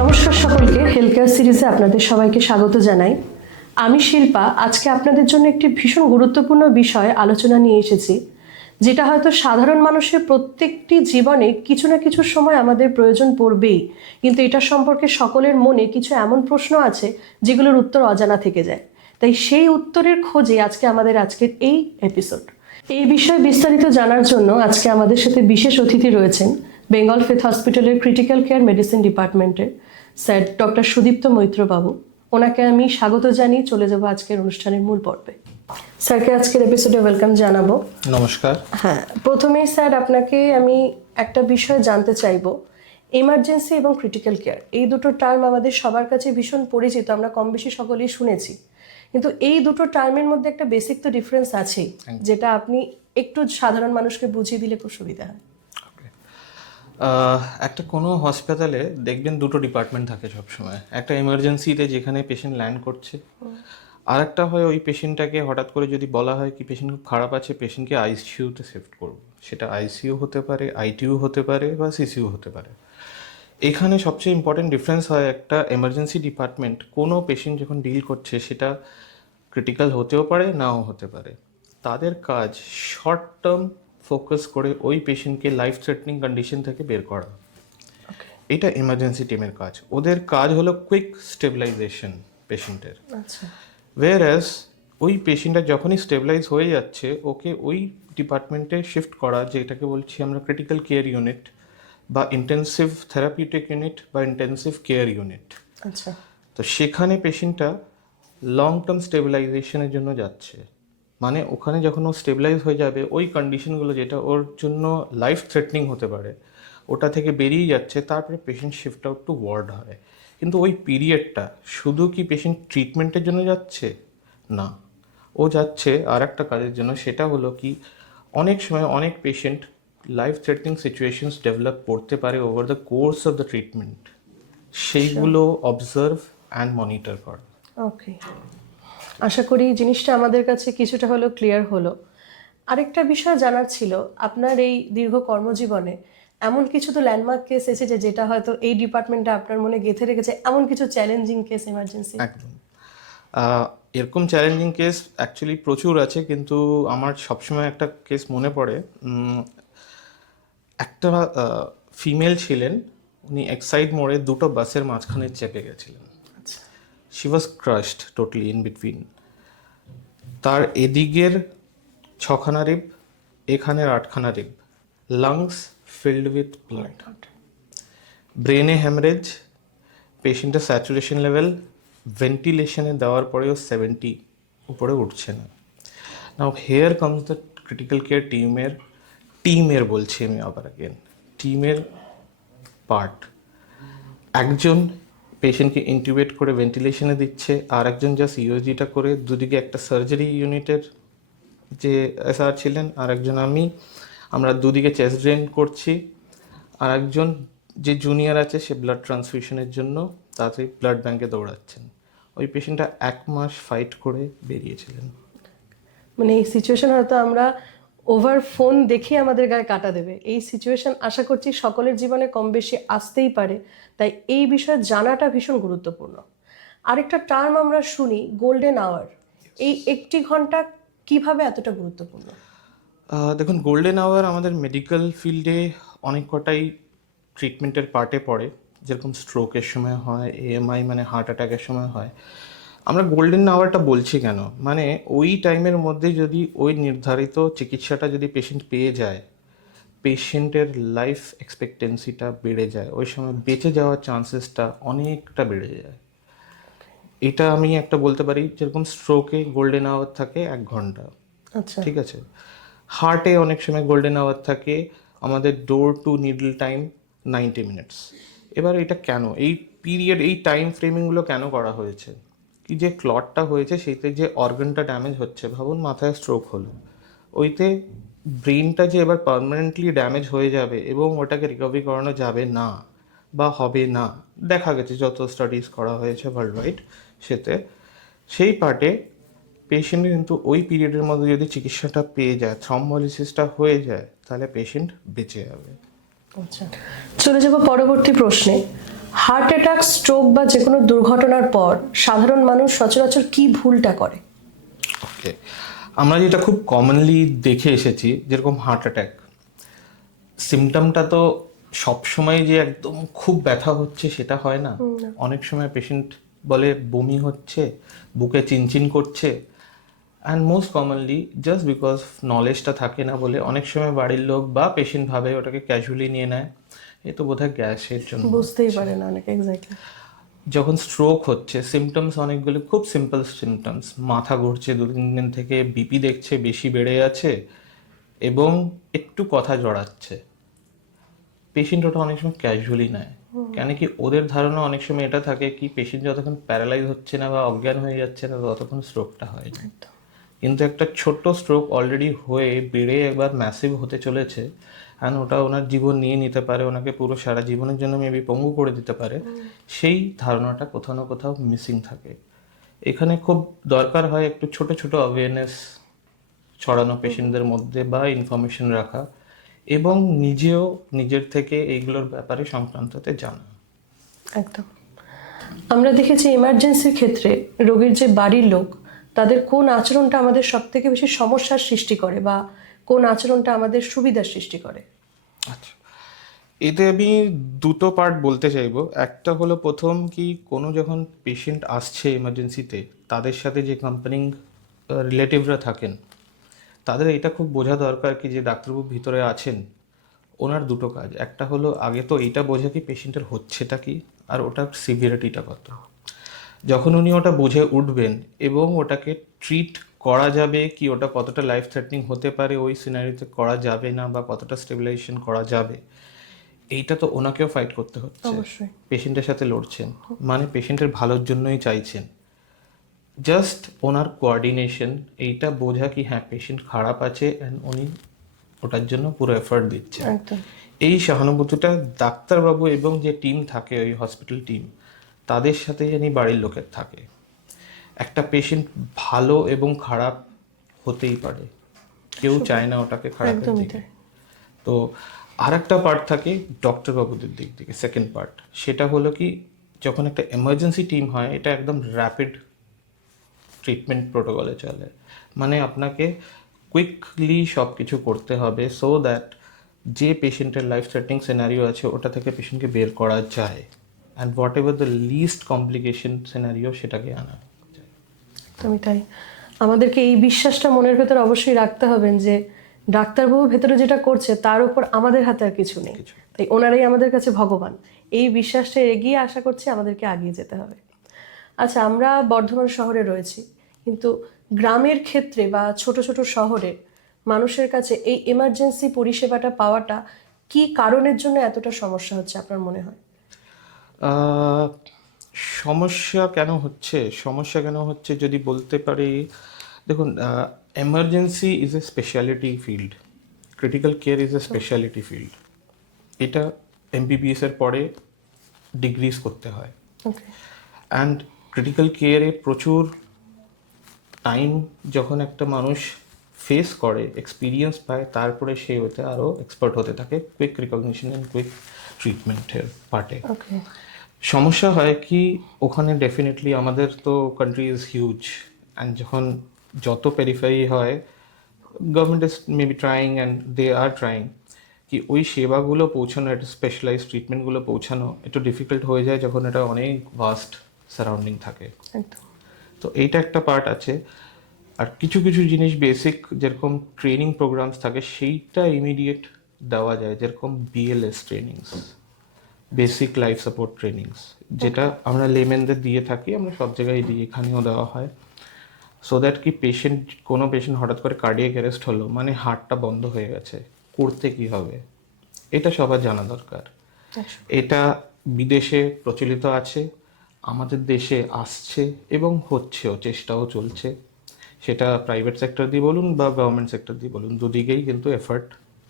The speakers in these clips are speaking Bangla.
নমস্কার সকলকে, হেলথ কেয়ার সিরিজে আপনাদের সবাইকে স্বাগত জানাই। আমি শিল্পা। আজকে আপনাদের জন্য একটি ভীষণ গুরুত্বপূর্ণ বিষয় আলোচনা নিয়ে এসেছি, যেটা হয়তো সাধারণ মানুষের প্রত্যেকটি জীবনে কিছু না কিছু সময় আমাদের প্রয়োজন পড়বেই, কিন্তু এটা সম্পর্কে সকলের মনে কিছু এমন প্রশ্ন আছে যেগুলোর উত্তর অজানা থেকে যায়। তাই সেই উত্তরের খোঁজে আজকের এই এপিসোড। এই বিষয়ে বিস্তারিত জানার জন্য আজকে আমাদের সাথে বিশেষ অতিথি রয়েছেন বেঙ্গল ফেথ হসপিটালের ক্রিটিক্যাল কেয়ার মেডিসিন ডিপার্টমেন্টের স্যার ডক্টর সুদীপ্ত মৈত্র বাবু। ওনাকে আমি স্বাগত জানিয়ে চলে যাব আজকের অনুষ্ঠানের মূল পর্বে। স্যারকে আজকের এপিসোডে ওয়েলকাম জানাবো। নমস্কার। হ্যাঁ, প্রথমেই স্যার আপনাকে আমি একটা বিষয় জানতে চাইবো। এমার্জেন্সি এবং ক্রিটিক্যাল কেয়ার এই দুটো টার্ম আমাদের সবার কাছে ভীষণ পরিচিত, আমরা কম বেশি সকলেই শুনেছি, কিন্তু এই দুটো টার্মের মধ্যে একটা বেসিক তো ডিফারেন্স আছেই, যেটা আপনি একটু সাধারণ মানুষকে বুঝিয়ে দিলে খুব সুবিধা হয়। একটা কোনো হসপিটালে দেখবেন দুটো ডিপার্টমেন্ট থাকে সবসময়। একটা এমার্জেন্সিতে যেখানে পেশেন্ট ল্যান্ড করছে, আর একটা হয় ওই পেশেন্টটাকে হঠাৎ করে যদি বলা হয় কি পেশেন্ট খুব খারাপ আছে, পেশেন্টকে আইসিইউতে শিফট করব। সেটা আইসিইউ হতে পারে, আইটিইউ হতে পারে বা সিসিইউ হতে পারে। এখানে সবচেয়ে ইম্পর্টেন্ট ডিফারেন্স হয় একটা এমার্জেন্সি ডিপার্টমেন্ট কোনো পেশেন্ট যখন ডিল করছে সেটা ক্রিটিক্যাল হতেও পারে নাও হতে পারে। তাদের কাজ শর্ট টার্ম ফোকাস করে ওই পেশেন্টকে লাইফ থ্রেটনিং কন্ডিশন থেকে বের করা। এটা এমার্জেন্সি টিমের কাজ। ওদের কাজ হলো কুইক স্টেবিলাইজেশন পেশেন্টের। ওয়েরাস ওই পেশেন্টটা যখনই স্টেবিলাইজ হয়ে যাচ্ছে ওকে ওই ডিপার্টমেন্টে শিফট করা, যেটাকে বলছি আমরা ক্রিটিক্যাল কেয়ার ইউনিট বা ইন্টেন্সিভ থেরাপিউটিক ইউনিট বা ইন্টেন্সিভ কেয়ার ইউনিট। আচ্ছা, তো সেখানে পেশেন্টটা লং টার্ম স্টেবিলাইজেশনের জন্য যাচ্ছে। মানে ওখানে যখন ও স্টেবিলাইজ হয়ে যাবে ওই কন্ডিশনগুলো যেটা ওর জন্য লাইফ থ্রেটনিং হতে পারে ওটা থেকে বেরিয়ে যাচ্ছে, তারপরে patient shift out to ward হয়। কিন্তু ওই পিরিয়ডটা শুধু কি পেশেন্ট ট্রিটমেন্টের জন্য যাচ্ছে? না, ও যাচ্ছে আর একটা কাজের জন্য। সেটা হলো কি অনেক সময় অনেক patient life threatening situations develop করতে পারে over the course of the treatment, সেইগুলো অবজার্ভ অ্যান্ড মনিটর করা। ওকে, আশা করি জিনিসটা আমাদের কাছে কিছুটা হলো ক্লিয়ার হলো। আরেকটা বিষয় জানার ছিল, আপনার এই দীর্ঘ কর্মজীবনে এমন কিছু তো ল্যান্ডমার্ক কেস এসেছে যেটা হয়তো এই ডিপার্টমেন্টে আপনার মনে গেঁথে রেখেছে, এমন কিছু চ্যালেঞ্জিং কেস এমার্জেন্সি? একদম এরকম চ্যালেঞ্জিং কেস অ্যাকচুয়ালি প্রচুর আছে, কিন্তু আমার সবসময় একটা কেস মনে পড়ে। একটা ফিমেল ছিলেন, উনি এক্সাইড মোড়ে দুটো বাসের মাঝখানে চেপে গেছিলেন। She was crushed totally in between. তার এদিকের 6খানা রিব, এখানের 8খানা rib, lungs filled with blood, ব্রেনে হ্যামারেজ, পেশেন্টের স্যাচুরেশন লেভেল ভেন্টিলেশনে দেওয়ার পরেও 70 উপরে উঠছে না। Now here comes the critical care টিমের বলছি আমি আবার টিমের পার্ট। একজন পেশেন্টকে ইন্টিউবেট করে ভেন্টিলেশনে দিচ্ছে, আর একজন জাস্ট ইউএসজিটা করে দুদিকে একটা সার্জারি ইউনিটের যে এসআর ছিলেন আর একজন আমরা দুদিকে চেস্ট ড্রেন করছি, আর একজন যে জুনিয়র আছে সে ব্লাড ট্রান্সফিউশনের জন্য তাড়াতাড়ি ব্লাড ব্যাঙ্কে দৌড়াচ্ছেন। ওই পেশেন্টটা 1 মাস ফাইট করে বেরিয়েছিলেন। মানে এই সিচুয়েশন হয়তো আমরা ওভার ফোন দেখে আমাদের গায়ে কাটা দেবে, এই সিচুয়েশন আশা করছি সকলের জীবনে কম বেশি আসতেই পারে, তাই এই বিষয়ে জানাটা ভীষণ গুরুত্বপূর্ণ। আরেকটা টার্ম আমরা শুনি, গোল্ডেন আওয়ার। এই 1টি ঘন্টা কিভাবে এতটা গুরুত্বপূর্ণ? দেখুন, গোল্ডেন আওয়ার আমাদের মেডিকেল ফিল্ডে অনেক কটাই ট্রিটমেন্টের পার্টে পড়ে। যেরকম স্ট্রোকের সময় হয়, এএমআই মানে হার্ট অ্যাটাকের সময় হয়। আমরা গোল্ডেন আওয়ারটা বলছি কেন? মানে ওই টাইমের মধ্যে যদি ওই নির্ধারিত চিকিৎসাটা যদি পেশেন্ট পেয়ে যায়, পেশেন্টের লাইফ এক্সপেক্টেন্সিটা বেড়ে যায়, ওই সময় বেঁচে যাওয়ার চান্সেসটা অনেকটা বেড়ে যায়। এটা আমি একটা বলতে পারি, যেরকম স্ট্রোকে গোল্ডেন আওয়ার থাকে 1 ঘন্টা। আচ্ছা, ঠিক আছে। হার্টে অনেক সময় গোল্ডেন আওয়ার থাকে আমাদের door to needle time 90 minutes. এবার এটা কেন, এই পিরিয়ড, এই টাইম ফ্রেমিংগুলো কেন করা হয়েছে? কি যে ক্লটটা হয়েছে সেইতে যে অর্গানটা ড্যামেজ হচ্ছে, ভাবুন মাথায় স্ট্রোক হলো, ওইতে ব্রেনটা যে এবার পার্মানেন্টলি ড্যামেজ হয়ে যাবে এবং ওটাকে রিকভারি করানো যাবে না বা হবে না, দেখা গেছে যত স্টাডিজ করা হয়েছে ওয়ার্ল্ড ওয়াইড, সেই পার্টে পেশেন্ট কিন্তু ওই পিরিয়ডের মধ্যে যদি চিকিৎসাটা পেয়ে যায়, থ্রম্বোলিসিসটা হয়ে যায়, তাহলে পেশেন্ট বেঁচে যাবে। আচ্ছা, চলে যাব পরবর্তী প্রশ্নে। হার্ট অ্যাটাক, স্ট্রোক বা যে কোনো দুর্ঘটনার পর সাধারণ মানুষ সচরাচর কি ভুলটা করে? ওকে, আমরা যেটা খুব কমনলি দেখে এসেছি, যেরকম হার্ট অ্যাটাক সিমটমটা তো সবসময় যে একদম খুব ব্যথা হচ্ছে সেটা হয় না। অনেক সময় পেশেন্ট বলে বমি হচ্ছে, বুকে চিনচিন করছে, and most commonly just because নলেজটা থাকে না বলে অনেক সময় বাড়ির লোক বা পেশেন্ট ভাবে ওটাকে ক্যাজুয়ালি নিয়ে নেয়, এ তো বোধহয় গ্যাসের জন্য। বুঝতেই পারে না অনেকে। এক্স্যাক্টলি। যখন স্ট্রোক হচ্ছে সিমটমস অনেকগুলো খুব সিম্পল সিমটমস, মাথা ঘুরছে 2-3 দিন থেকে, বিপি দেখছে বেশি বেড়ে যাচ্ছে এবং একটু কথা জড়াচ্ছে। পেশেন্ট ওটা অনেক সময় ক্যাজুয়ালি নেয়, কেন কি ওদের ধারণা অনেক সময় এটা থাকে কি পেশেন্ট যতক্ষণ প্যারালাইজ হচ্ছে না বা অজ্ঞান হয়ে যাচ্ছে না ততক্ষণ স্ট্রোকটা হয় না। কিন্তু একটা ছোট্ট স্ট্রোক অলরেডি হয়ে বেড়ে একবার ম্যাসিভ হতে চলেছে, অ্যান্ড ওটা ওনার জীবন নিয়ে নিতে পারে, ওনাকে পুরো সারা জীবনের জন্য মেবি পঙ্গু করে দিতে পারে। সেই ধারণাটা কোথাও না কোথাও মিসিং থাকে। এখানে খুব দরকার হয় একটু ছোট ছোট অ্যাওয়ারনেস ছড়ানো পেশেন্টদের মধ্যে বা ইনফরমেশন রাখা, এবং নিজেও নিজের থেকে এইগুলোর ব্যাপারে সংক্রান্ততে জানা। একদম। আমরা দেখেছি এমার্জেন্সির ক্ষেত্রে রোগীর যে বাড়ির লোক, তাদের কোন আচরণটা আমাদের সব থেকে বেশি সমস্যার সৃষ্টি করে বা কোন আচরণটা আমাদের সুবিধার সৃষ্টি করে? আচ্ছা, এতে আমি দুটো পার্ট বলতে চাইবো। একটা হলো প্রথম কি কোনো যখন পেশেন্ট আসছে এমার্জেন্সিতে, তাদের সাথে যে কোম্পানিং রিলেটিভরা থাকেন তাদের এটা খুব বোঝা দরকার কি যে ডাক্তারবাবু ভিতরে আছেন। ওনার দুটো কাজ, একটা হলো আগে তো এইটা বোঝা কি পেশেন্টের হচ্ছেটা কি আর ওটার সিভিয়ারিটিটা কত। যখন উনি ওটা বুঝে উঠবেন এবং ওটাকে ট্রিট করা যাবে কি, ওটা কতটা লাইফ থ্রেটনিং হতে পারে ওই সিনারিতে করা যাবে না, বা কতটা স্টেবিলাইজেশন করা যাবে, এইটা তো ওনাকেও ফাইট করতে হচ্ছে। অবশ্যই। পেশেন্টের সাথে লড়ছেন, মানে পেশেন্টের ভালোর জন্যই চাইছেন। জাস্ট ওনার কোঅর্ডিনেশন, এইটা বোঝা কি হ্যাঁ পেশেন্ট খারাপ আছে অ্যান্ড উনি ওটার জন্য পুরো এফার্ট দিচ্ছেন। একদম। এই সহানুভূতিটা ডাক্তারবাবু এবং যে টিম থাকে ওই হসপিটাল টিম, তাদের সাথে জানি বাড়ির লোকের থাকে। একটা পেশেন্ট ভালো এবং খারাপ হতেই পারে, কেউ চায় না ওটাকে খারাপের একদমই দিকে। তাই। তো আর একটা পার্ট থাকে ডক্টরবাবুদের দিক থেকে, সেকেন্ড পার্ট, সেটা হলো কি যখন একটা এমার্জেন্সি টিম হয় এটা একদম র্যাপিড ট্রিটমেন্ট প্রোটোকলে চলে, মানে আপনাকে কুইকলি সব কিছু করতে হবে সো দ্যাট যে পেশেন্টের লাইফ থ্রেটনিং সিনারিও আছে ওটা থেকে পেশেন্টকে বের করা যায়, and whatever the least complication scenario সেটাকে আনা যায়। একদমই তাই। আমাদেরকে এই বিশ্বাসটা মনের ভেতর অবশ্যই রাখতে হবে যে ডাক্তারবাবু ভেতরে যেটা করছে তার উপর আমাদের হাতে আর কিছু নেই, তাই ওনারাই আমাদের কাছে ভগবান। এই বিশ্বাসটা এগিয়ে আশা করছি আমাদেরকে এগিয়ে যেতে হবে। আচ্ছা, আমরা বর্ধমান শহরে রয়েছি, কিন্তু গ্রামের ক্ষেত্রে বা ছোট ছোট শহরে মানুষের কাছে এই এমার্জেন্সি পরিষেবাটা পাওয়াটা কি কারণের জন্য এতটা সমস্যা হচ্ছে আপনার মনে হয়? আহ, সমস্যা কেন হচ্ছে যদি বলতে পারি, দেখুন, emergency is a speciality field, critical care is a speciality field. এটা এমবিবিএস এর পরে ডিগ্রিজ করতে হয়, ওকে। অ্যান্ড ক্রিটিক্যাল কেয়ারে প্রচুর টাইম যখন একটা মানুষ ফেস করে, এক্সপিরিয়েন্স পায়, তারপরে সে ওতে আরও এক্সপার্ট হতে থাকে কুইক রিকগনিশন অ্যান্ড কুইক ট্রিটমেন্টের পার্টে। ওকে। সমস্যা হয় কি ওখানে ডেফিনেটলি আমাদের তো কান্ট্রি ইজ হিউজ, অ্যান্ড যখন যত পেরিফেরি হয় government is maybe trying and they are trying কি ওই সেবাগুলো পৌঁছানো, একটা স্পেশালাইজ ট্রিটমেন্টগুলো পৌঁছানো একটু ডিফিকাল্ট হয়ে যায় যখন এটা অনেক ভাস্ট সারাউন্ডিং থাকে। একদম। তো এইটা একটা পার্ট আছে। আর কিছু কিছু জিনিস বেসিক যেরকম ট্রেনিং প্রোগ্রামস থাকে সেইটা ইমিডিয়েট দেওয়া যায়, যেরকম BLS trainings, basic life support trainings, যেটা আমরা লেমেনদের দিয়ে থাকি, আমরা সব জায়গায় দিই, এখানেও দেওয়া হয়, সো দ্যাট কি কোনো পেশেন্ট হঠাৎ করে কার্ডিয়াক অ্যারেস্ট হলো, মানে হার্টটা বন্ধ হয়ে গেছে, করতে কি হবে, এটা সবার জানা দরকার। এটা বিদেশে প্রচলিত আছে, আমাদের দেশে আসছে এবং হচ্ছেও, চেষ্টাও চলছে, সেটা প্রাইভেট সেক্টর দিয়ে বলুন বা গভর্নমেন্ট সেক্টর দিয়ে বলুন, দুদিকেই কিন্তু এফার্ট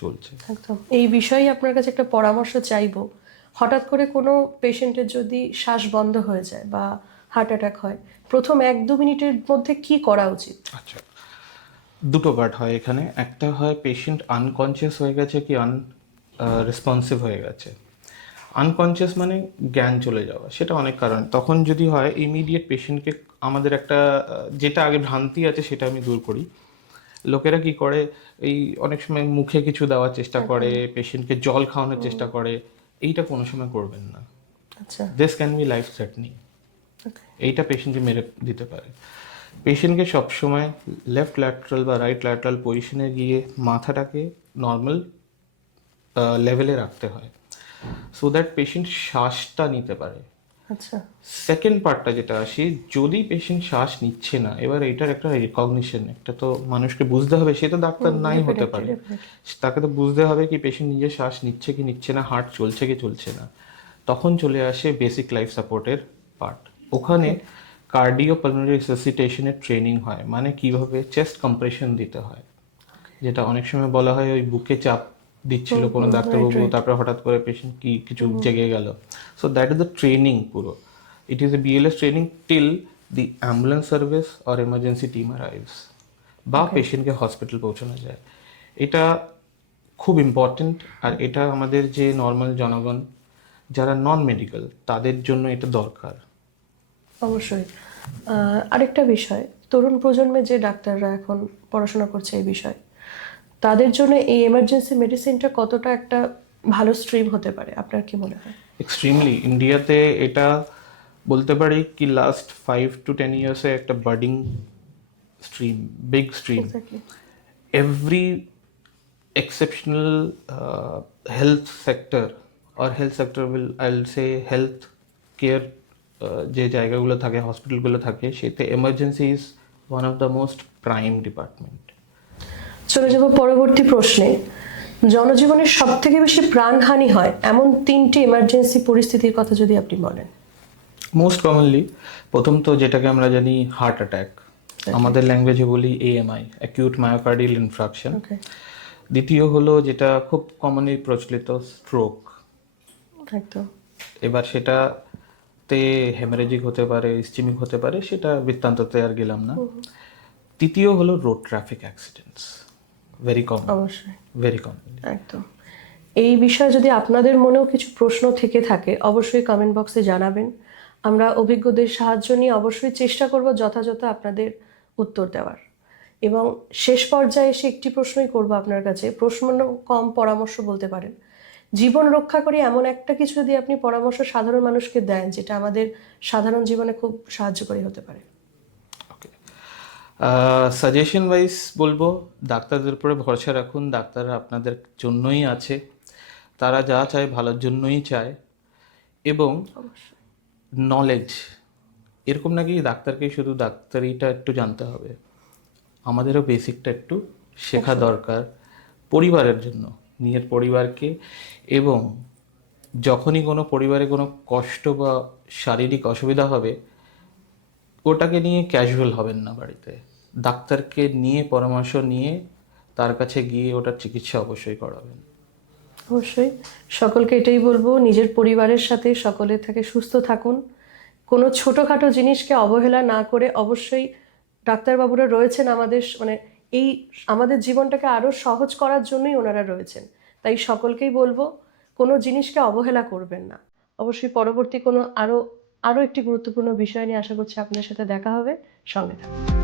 চলছে। একদম। এই বিষয়ে আপনার কাছে একটা পরামর্শ চাইবো। হঠাৎ করে কোনো পেশেন্টের যদি শ্বাস বন্ধ হয়ে যায় বা হার্ট অ্যাটাক হয়, প্রথম 1-2 মিনিটের মধ্যে কি করা উচিত? আচ্ছা, দুটো পার্ট হয় এখানে। একটা হয় পেশেন্ট আনকনসিয়াস হয়ে গেছে কি রেসপন্সিভ হয়ে গেছে। আনকনসিয়াস মানে জ্ঞান চলে যাওয়া, সেটা অনেক কারণ। তখন যদি হয় ইমিডিয়েট পেশেন্টকে আমাদের একটা যেটা আগে ভ্রান্তি আছে সেটা আমি দূর করি। লোকেরা কি করে, এই অনেক সময় মুখে কিছু দেওয়ার চেষ্টা করে, পেশেন্টকে জল খাওয়ানোর চেষ্টা করে, এইটা কোনো সময় করবেন না। আচ্ছা, this can be life threatening. এইটা পেশেন্টকে মেরে দিতে পারে। পেশেন্টকে সবসময় লেফট ল্যাটারাল বা রাইট ল্যাটারাল পজিশনে গিয়ে মাথাটাকে নর্মাল লেভেলে রাখতে হয়, সো দ্যাট পেশেন্ট শ্বাসটা নিতে পারে। আচ্ছা, সেকেন্ড পার্টটা যেটা আসি, যদি পেশেন্ট শ্বাস নিচ্ছে না, এবার এটার একটা রিকগনিশন, একটা তো মানুষকে বুঝতে হবে, সে তো ডাক্তার নাই হতে পারে, তাকে তো বুঝতে হবে কি পেশেন্ট নিজে শ্বাস নিচ্ছে কি নিচ্ছে না, হার্ট চলছে কি চলছে না। তখন চলে আসে বেসিক লাইফ সাপোর্টের পার্ট। ওখানে কার্ডিও পালমোনারি রিসাসিটেশনের ট্রেনিং হয়, মানে কিভাবে চেস্ট কম্প্রেশন দিতে হয়, যেটা অনেক সময় বলা হয় ওই বুকে চাপ দিচ্ছিল কোনো ডাক্তারবাবু, তারপরে হঠাৎ করে পেশেন্ট কি কিছু জেগে গেল। So that is the training পুরো। It is a BLS training till the ambulance service or emergency team arrives, বা পেশেন্টকে হসপিটাল পৌঁছানো যায়। এটা খুব ইম্পর্টেন্ট। আর এটা আমাদের যে নর্মাল জনগণ যারা নন মেডিকেল, তাদের জন্য এটা দরকার। অবশ্যই। আরেকটা বিষয়, তরুণ প্রজন্মে যে ডাক্তাররা এখন পড়াশোনা করছে এই বিষয়ে, তাদের জন্য এই এমার্জেন্সি মেডিসিনটা কতটা একটা ভালো স্ট্রিম হতে পারে আপনার কি মনে হয়? এক্সট্রিমলি। ইন্ডিয়াতে এটা বলতে পারি কি লাস্ট 5 to 10 ইয়ার্সে একটা birding stream, big stream. Exactly. Every exceptional health sector or health sector will, I'll say health care, যে জায়গাগুলো থাকে, হসপিটালগুলো থাকে, সেতে emergency is one of the most prime department. চলে যাব পরবর্তী প্রশ্নে। জনজীবনের সব থেকে বেশি প্রাণহানি হয় এমন 3টি এমার্জেন্সি পরিস্থিতির কথা যদি আপনি বলেন। মোস্ট কমনলি প্রথম তো যেটাকে আমরা জানি হার্ট অ্যাটাক, আমাদের ল্যাঙ্গুয়েজে বলি এএমআই, অ্যাকিউট মায়োকার্ডিয়াল ইনফ্রাকশন। ওকে, দ্বিতীয় হলো যেটা খুব কমনলি প্রচলিত, স্ট্রোক। একদম। এবার সেটাতে হেমারেজিক হতে পারে, ইসচিমিক হতে পারে, সেটা বৃত্তান্ততে আর গেলাম না। তৃতীয় হলো road traffic accidents, very common, অবশ্যই, ভেরি কমন। একদম। এই বিষয়ে যদি আপনাদের মনেও কিছু প্রশ্ন থেকে থাকে অবশ্যই কমেন্ট বক্সে জানাবেন। আমরা অভিজ্ঞদের সাহায্য নিয়ে অবশ্যই চেষ্টা করব যথাযথ আপনাদের উত্তর দেওয়ার। এবং শেষ পর্যায়ে এসে একটি প্রশ্নই করব আপনার কাছে, প্রশ্ন কম পরামর্শ বলতে পারেন। জীবন রক্ষা করে এমন একটা কিছু যদি আপনি পরামর্শ সাধারণ মানুষকে দেন যেটা আমাদের সাধারণ জীবনে খুব সাহায্যকারী হতে পারে। ওকে, সাজেশন ওয়াইজ বলবো, ডাক্তারদের উপরে ভরসা রাখুন, ডাক্তাররা আপনাদের জন্যই আছে, তারা যা চায় ভালোর জন্যই চায়। এবং অবশ্যই, নলেজ, এরকম নাকি ডাক্তারকে শুধু ডাক্তারিটা একটু জানতে হবে, আমাদেরও বেসিকটা একটু শেখা দরকার পরিবারের জন্য, নিজের পরিবারকে। এবং যখনই কোনো পরিবারে কোনো কষ্ট বা শারীরিক অসুবিধা হবে, ওটাকে নিয়ে ক্যাজুয়াল হবেন না, বাড়িতে ডাক্তারকে নিয়ে পরামর্শ নিয়ে তার কাছে গিয়ে ওটার চিকিৎসা অবশ্যই করাবেন। অবশ্যই। সকলকে এটাই বলবো, নিজের পরিবারের সাথে সকলের থেকে সুস্থ থাকুন। কোনো ছোটোখাটো জিনিসকে অবহেলা না করে, অবশ্যই ডাক্তারবাবুরা রয়েছেন আমাদের মানে এই আমাদের জীবনটাকে আরও সহজ করার জন্যই ওনারা রয়েছেন। তাই সকলকেই বলবো কোনো জিনিসকে অবহেলা করবেন না। অবশ্যই পরবর্তী কোনো আরও একটি গুরুত্বপূর্ণ বিষয় নিয়ে আশা করছি আপনার সাথে দেখা হবে। সঙ্গে থাকুন।